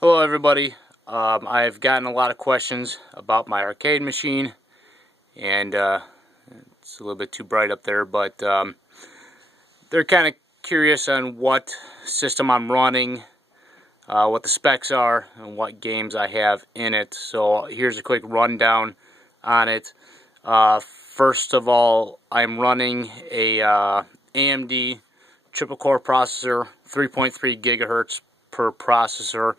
Hello everybody. I've gotten a lot of questions about my arcade machine, and it's a little bit too bright up there, but they're kind of curious on what system I'm running, what the specs are, and what games I have in it. So here's a quick rundown on it. First of all, I'm running a AMD triple core processor, 3.3 gigahertz per processor,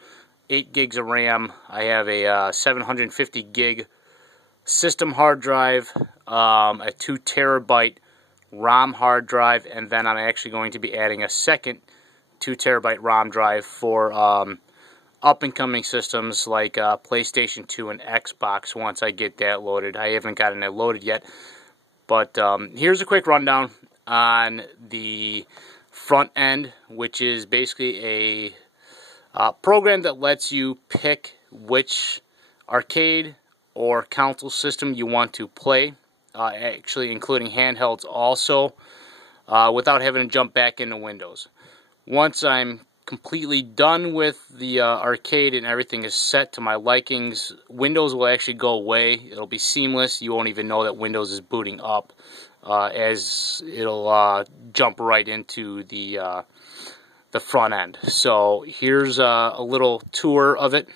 8 gigs of RAM. I have a 750 gig system hard drive, a 2 terabyte ROM hard drive, and then I'm actually going to be adding a second 2 terabyte ROM drive for up and coming systems like PlayStation 2 and Xbox once I get that loaded. I haven't gotten it loaded yet, but here's a quick rundown on the front end, which is basically a program that lets you pick which arcade or console system you want to play, actually including handhelds also, without having to jump back into Windows. Once I'm completely done with the arcade and everything is set to my likings, Windows will actually go away. It'll be seamless. You won't even know that Windows is booting up, as it'll jump right into the front end. So here's a little tour of it.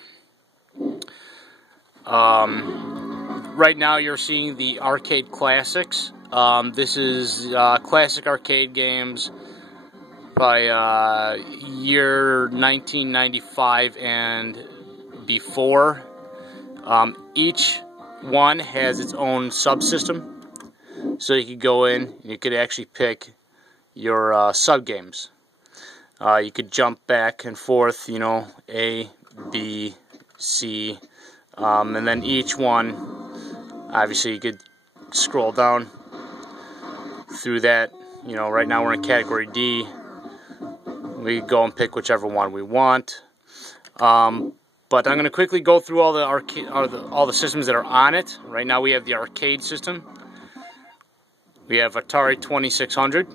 Right now you're seeing the arcade classics. This is classic arcade games by year 1995 and before. Each one has its own subsystem, so you could go in and you could actually pick your sub games. You could jump back and forth, you know, A, B, C, and then each one, obviously you could scroll down through that. You know, right now we're in category D. We could go and pick whichever one we want. But I'm going to quickly go through all the arcade, all the systems that are on it. Right now we have the arcade system. We have Atari 2600.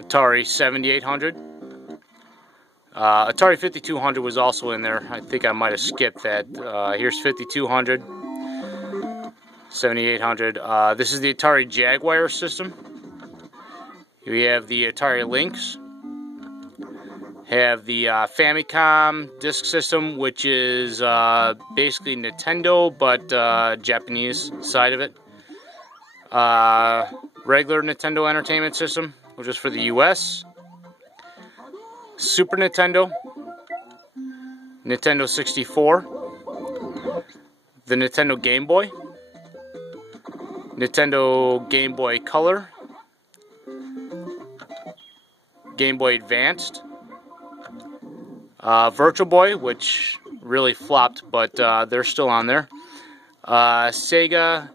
Atari 7800. Atari 5200 was also in there. I think I might have skipped that. Here's 5200, 7800. This is the Atari Jaguar system. We have the Atari Lynx. Have the Famicom disk system, which is basically Nintendo, but Japanese side of it. Regular Nintendo Entertainment System, which is for the US. Super Nintendo, Nintendo 64, the Nintendo Game Boy, Nintendo Game Boy Color, Game Boy Advanced, Virtual Boy, which really flopped, but they're still on there. Sega,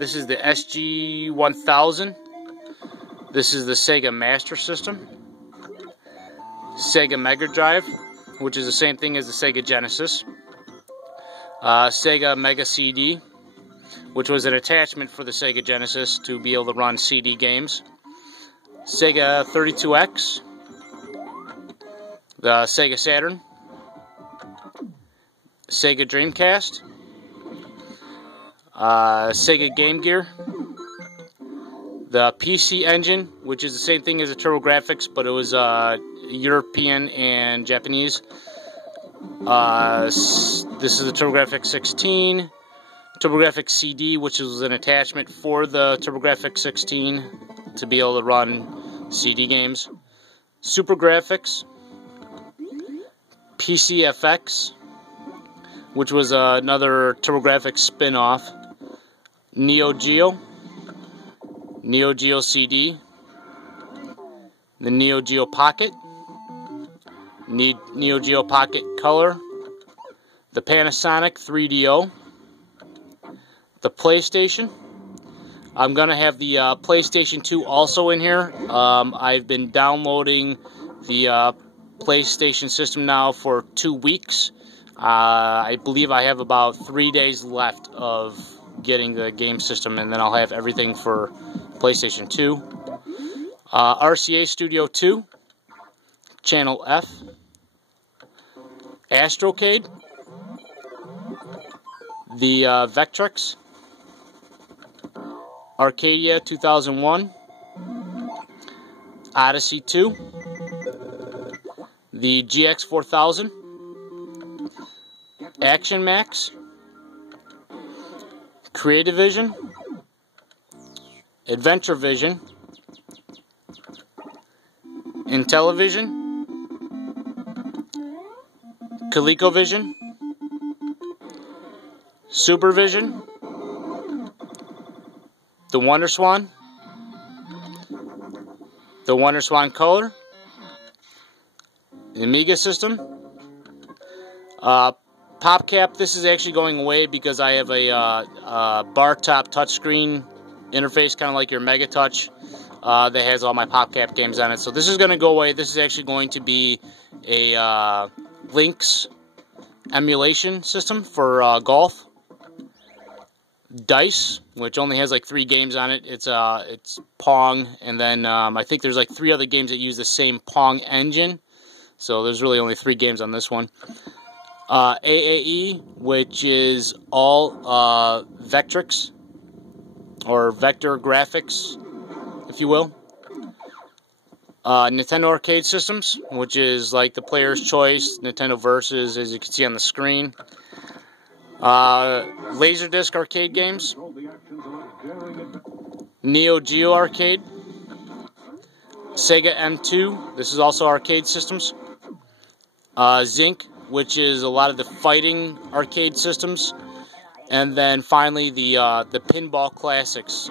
this is the SG-1000. This is the Sega Master System. Sega Mega Drive, which is the same thing as the Sega Genesis. Sega Mega CD, which was an attachment for the Sega Genesis to be able to run CD games. Sega 32X. The Sega Saturn. Sega Dreamcast. Sega Game Gear. The PC Engine, which is the same thing as the TurboGrafx, but it was European and Japanese. This is the TurboGrafx 16. TurboGrafx CD, which was an attachment for the TurboGrafx 16 to be able to run CD games. Super Graphics. PCFX, which was another TurboGrafx spin-off. Neo Geo. Neo Geo CD, the Neo Geo Pocket, Neo Geo Pocket Color, the Panasonic 3DO, the PlayStation. I'm going to have the PlayStation 2 also in here. I've been downloading the PlayStation system now for 2 weeks. I believe I have about 3 days left of getting the game system, and then I'll have everything for PlayStation 2. RCA Studio 2, Channel F, Astrocade, the Vectrex, Arcadia 2001, Odyssey 2, the GX 4000, Action Max, Creative Vision, Adventure Vision, Intellivision, ColecoVision, Supervision, the WonderSwan, the WonderSwan Color, the Amiga system, PopCap. This is actually going away because I have a bar top touchscreen interface, kind of like your Mega Touch, that has all my PopCap games on it. So this is going to go away. This is actually going to be a Lynx emulation system for golf. Dice, which only has like 3 games on it. It's Pong, and then I think there's like 3 other games that use the same Pong engine. So there's really only 3 games on this one. AAE, which is all Vectrex, or Vector Graphics, if you will. Nintendo Arcade Systems, which is like the Player's Choice, Nintendo Versus, as you can see on the screen. Laserdisc arcade games, Neo Geo Arcade, Sega M2, this is also arcade systems, Zinc, which is a lot of the fighting arcade systems, and then finally the Pinball Classics,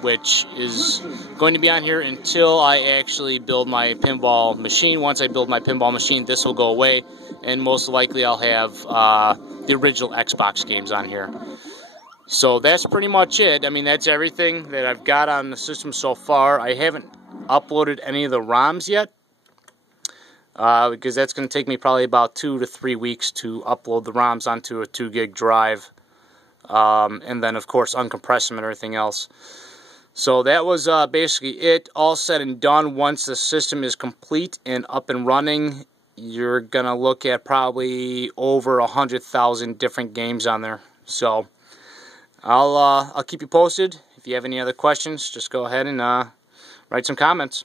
which is going to be on here until I actually build my pinball machine. Once I build my pinball machine, this will go away, and most likely I'll have the original Xbox games on here. So that's pretty much it. I mean, that's everything that I've got on the system so far. I haven't uploaded any of the ROMs yet, because that's going to take me probably about 2 to 3 weeks to upload the ROMs onto a 2 gig drive, and then of course uncompress them and everything else. So that was basically it, all said and done. Once the system is complete and up and running, you're going to look at probably over 100,000 different games on there. So I'll keep you posted. If you have any other questions, just go ahead and write some comments.